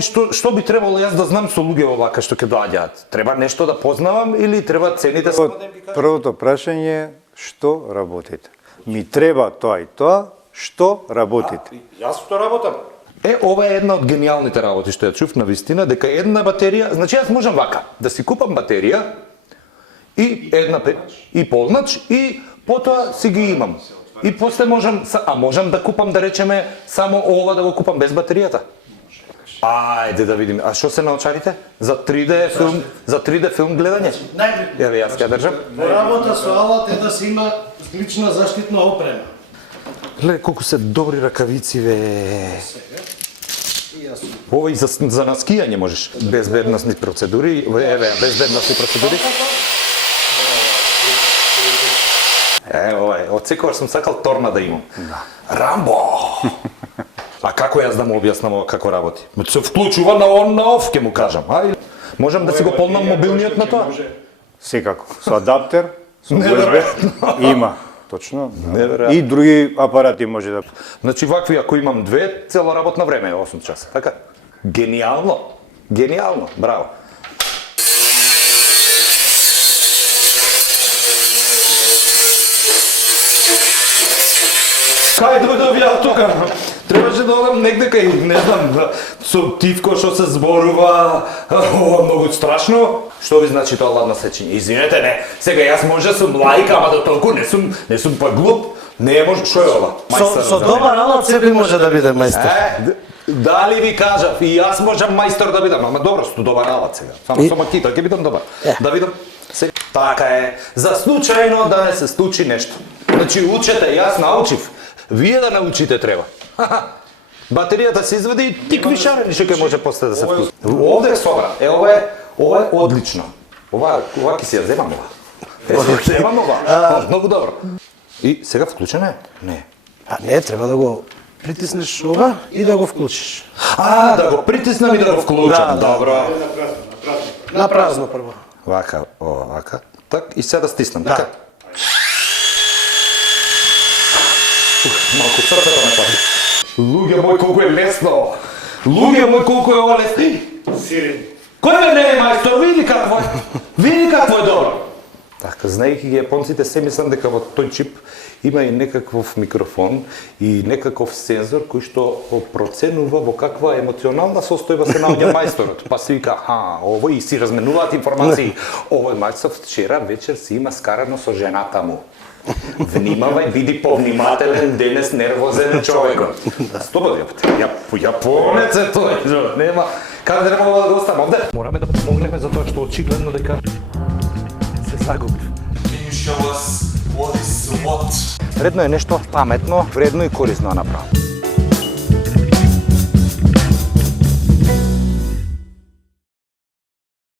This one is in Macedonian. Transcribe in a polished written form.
Што би требало јас да знам со луѓе овака што ќе доаѓаат? Треба нешто да познавам или треба цените да Првото, првото прашање е што работите. Ми треба тоа и тоа, што работите. Јас што работам? Ова е една од гениалните работи што ја чув на вистина, дека една батерија, значи јас можам вака, да си купам батерија и и полнач и потоа си ги имам. И после можам да купам, да речеме, само ова да го купам без батеријата. Ајде да видиме. А што се научарите? За 3D филм, гледање? Еве јас ќе држам. Во работа со алат е да се има лична заштитна опрема. Гледај колку се добри ракавици, ве. Ова и за наскијање можеш. Безбедносни процедури, еве, безбедносни процедури. Ова, од секогаш сум сакал торна да имам. Рамбо! А како јас да му објаснам како работи? Се вклучува на on/off, ќе му кажам. Можам да си го полнам мобилниот на тоа? Секако. Со адаптер, со USB има. Точно. Неверојатно. И други апарати може да... Значи вакви ако имам две, цело работно време е 8 часа. Така? Гениално. Гениално. Браво. Кај дојдов ја тука? Требаше да одам негде кај, не знам, со тивко што се зборува, ова многу страшно. Што ви значи тоа ладно сечење? Извинете, не, сега јас може сум лаик, ама до толку не сум па глуп. Не може, што е ова? Со добар алат секој може да биде мајстор. Дали ви кажав, и јас можам мајстор да бидам, ама добро, со добар алат сега. Само кито, ќе бидам добар. Да видам. Така е, за случајно да не се случи нешто. Значи учете, јас научив. Вие да научите треба. Батеријата се извади и тикви шарени што ќе може после да се вклучи. Овде е собран. Ова е одлично. Ова ќе си ја земам ова. Земам ова. Многу добро. И сега вклучено е? Не. Не, треба да го притиснеш ова и да го вклучиш. Да го притиснам и да го вклучам. Добро. На празно прво. Вака, вака. Так, и сега да стиснам. Така. Малку срцето ме пати. Луѓе мој, колку е лесно! Луѓе мој, колку е ова лесно! Сирен. Кој ме не е мајстор? Види какво е! Види какво е добро! Така, знаејќи ги јапонците, се мислам дека во тој чип има и некаков микрофон и некаков сензор кој што проценува во каква емоционална состојба се наоѓа мајсторот. Па се вика, овој и си разменуваат информации. Овој мајстор вчера вечер си има скарано со жената му. Внимавај, биди повнимателен, денес нервозен човекот. Слободи, јапонец е тој. Нема, каде не мога да го оставам овде? Мораме да помогнеме за тоа што очигледно дека се загубив. Редно е нешто паметно, вредно и корисно да направам.